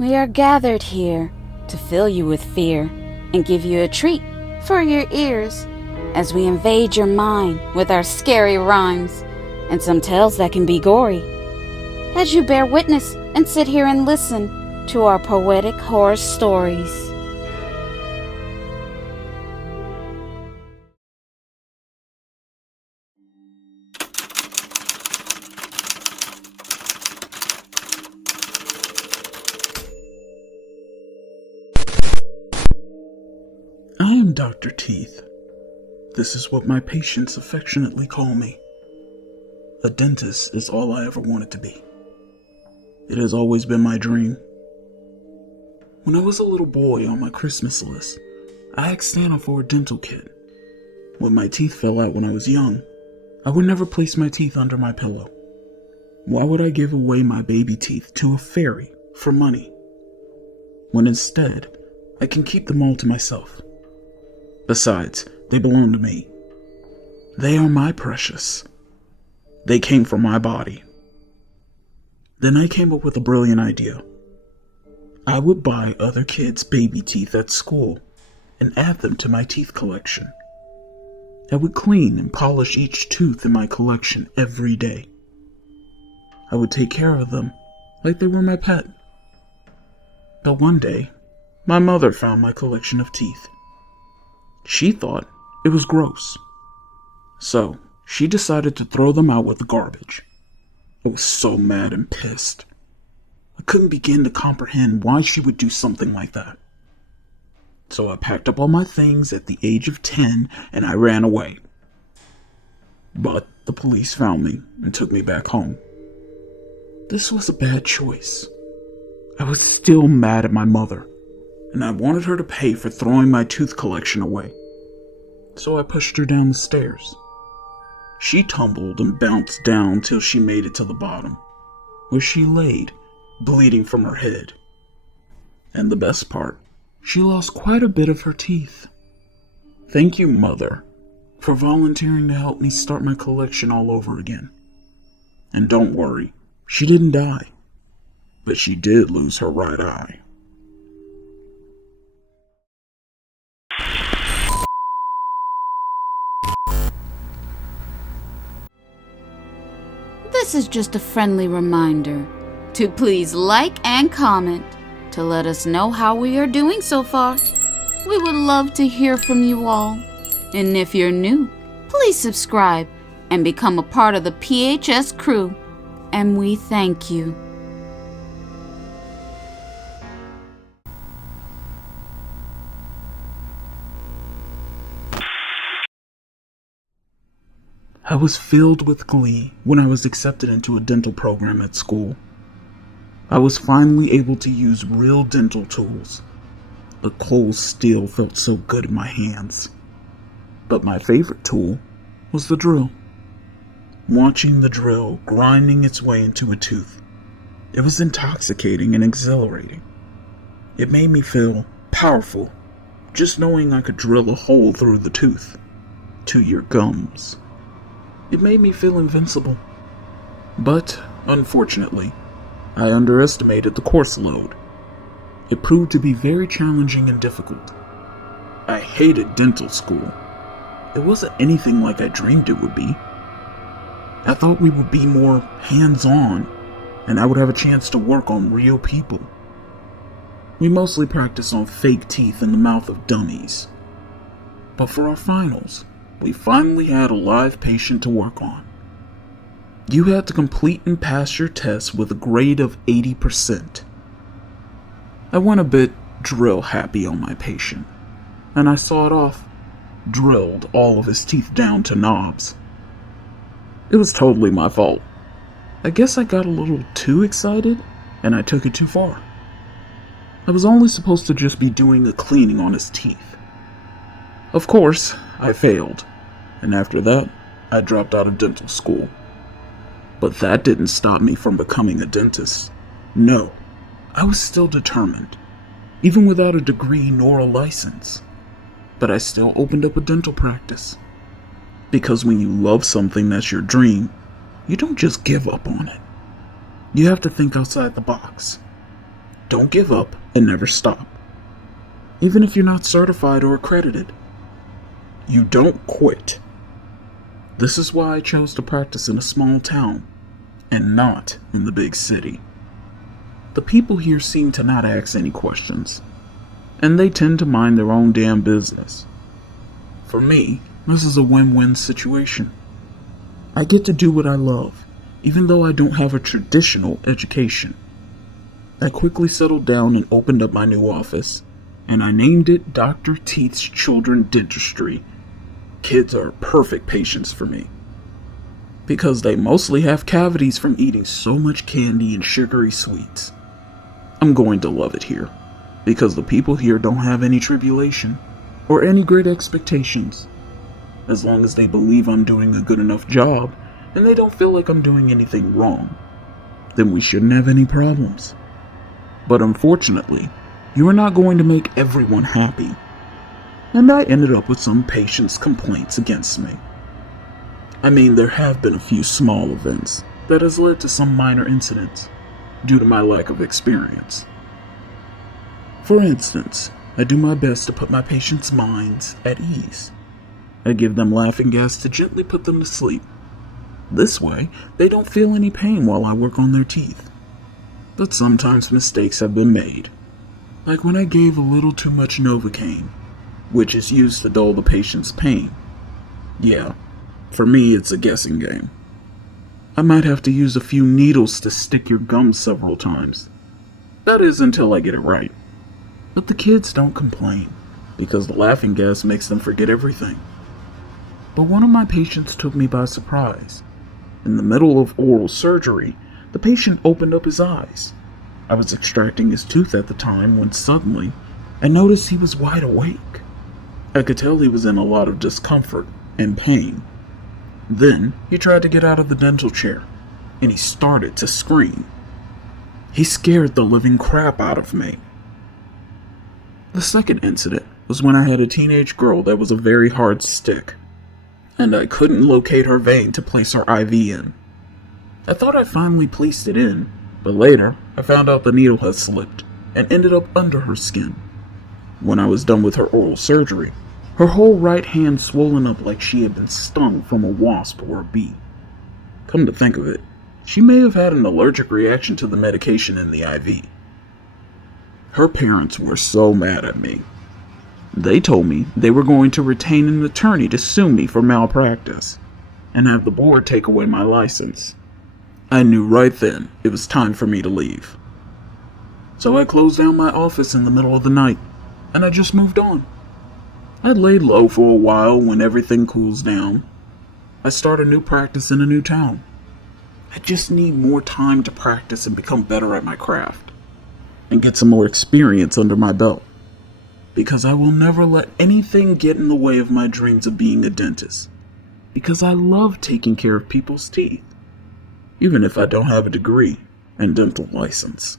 We are gathered here to fill you with fear and give you a treat for your ears as we invade your mind with our scary rhymes and some tales that can be gory. As you bear witness and sit here and listen to our poetic horror stories. I am Dr. Teeth. This is what my patients affectionately call me. A dentist is all I ever wanted to be. It has always been my dream. When I was a little boy on my Christmas list, I asked Santa for a dental kit. When my teeth fell out when I was young, I would never place my teeth under my pillow. Why would I give away my baby teeth to a fairy for money, when instead I can keep them all to myself? Besides, they belong to me. They are my precious. They came from my body. Then I came up with a brilliant idea. I would buy other kids' baby teeth at school and add them to my teeth collection. I would clean and polish each tooth in my collection every day. I would take care of them like they were my pet. But one day, my mother found my collection of teeth. She thought it was gross, so she decided to throw them out with the garbage. I was so mad and pissed. I couldn't begin to comprehend why she would do something like that. So I packed up all my things at the age of 10 and I ran away. But the police found me and took me back home. This was a bad choice. I was still mad at my mother, and I wanted her to pay for throwing my tooth collection away. So I pushed her down the stairs. She tumbled and bounced down till she made it to the bottom, where she laid, bleeding from her head. And the best part, she lost quite a bit of her teeth. Thank you, Mother, for volunteering to help me start my collection all over again. And don't worry, she didn't die, but she did lose her right eye. This is just a friendly reminder to please like and comment to let us know how we are doing so far. We would love to hear from you all. And if you're new, please subscribe and become a part of the PHS crew. And we thank you. I was filled with glee when I was accepted into a dental program at school. I was finally able to use real dental tools. The cold steel felt so good in my hands. But my favorite tool was the drill. Watching the drill grinding its way into a tooth, it was intoxicating and exhilarating. It made me feel powerful, just knowing I could drill a hole through the tooth, to your gums. It made me feel invincible. But, unfortunately, I underestimated the course load. It proved to be very challenging and difficult. I hated dental school. It wasn't anything like I dreamed it would be. I thought we would be more hands-on, and I would have a chance to work on real people. We mostly practiced on fake teeth in the mouth of dummies. But for our finals, we finally had a live patient to work on. You had to complete and pass your test with a grade of 80%. I went a bit drill happy on my patient, and I sawed off, drilled all of his teeth down to knobs. It was totally my fault. I guess I got a little too excited, and I took it too far. I was only supposed to just be doing a cleaning on his teeth. Of course, I failed, and after that, I dropped out of dental school. But that didn't stop me from becoming a dentist. No, I was still determined, even without a degree nor a license. But I still opened up a dental practice. Because when you love something that's your dream, you don't just give up on it. You have to think outside the box. Don't give up and never stop. Even if you're not certified or accredited, you don't quit. This is why I chose to practice in a small town and not in the big city. The people here seem to not ask any questions, and they tend to mind their own damn business. For me, this is a win-win situation. I get to do what I love, even though I don't have a traditional education. I quickly settled down and opened up my new office, and I named it Dr. Teeth's Children Dentistry. Kids are perfect patients for me, because they mostly have cavities from eating so much candy and sugary sweets. I'm going to love it here, because the people here don't have any tribulation or any great expectations. As long as they believe I'm doing a good enough job and they don't feel like I'm doing anything wrong, then we shouldn't have any problems. But unfortunately, you are not going to make everyone happy, and I ended up with some patients' complaints against me. I mean, there have been a few small events that has led to some minor incidents due to my lack of experience. For instance, I do my best to put my patients' minds at ease. I give them laughing gas to gently put them to sleep. This way, they don't feel any pain while I work on their teeth. But sometimes mistakes have been made, like when I gave a little too much Novocaine, which is used to dull the patient's pain. Yeah, for me it's a guessing game. I might have to use a few needles to stick your gum several times. That is until I get it right. But the kids don't complain, because the laughing gas makes them forget everything. But one of my patients took me by surprise. In the middle of oral surgery, the patient opened up his eyes. I was extracting his tooth at the time when suddenly I noticed he was wide awake. I could tell he was in a lot of discomfort and pain. Then he tried to get out of the dental chair, and he started to scream. He scared the living crap out of me. The second incident was when I had a teenage girl that was a very hard stick, and I couldn't locate her vein to place her IV in. I thought I finally placed it in, but later I found out the needle had slipped and ended up under her skin. When I was done with her oral surgery, her whole right hand swollen up like she had been stung from a wasp or a bee. Come to think of it, she may have had an allergic reaction to the medication in the IV. Her parents were so mad at me. They told me they were going to retain an attorney to sue me for malpractice and have the board take away my license. I knew right then it was time for me to leave. So I closed down my office in the middle of the night, and I just moved on. I'd laid low for a while. When everything cools down, I start a new practice in a new town. I just need more time to practice and become better at my craft, and get some more experience under my belt. Because I will never let anything get in the way of my dreams of being a dentist. Because I love taking care of people's teeth, even if I don't have a degree and dental license.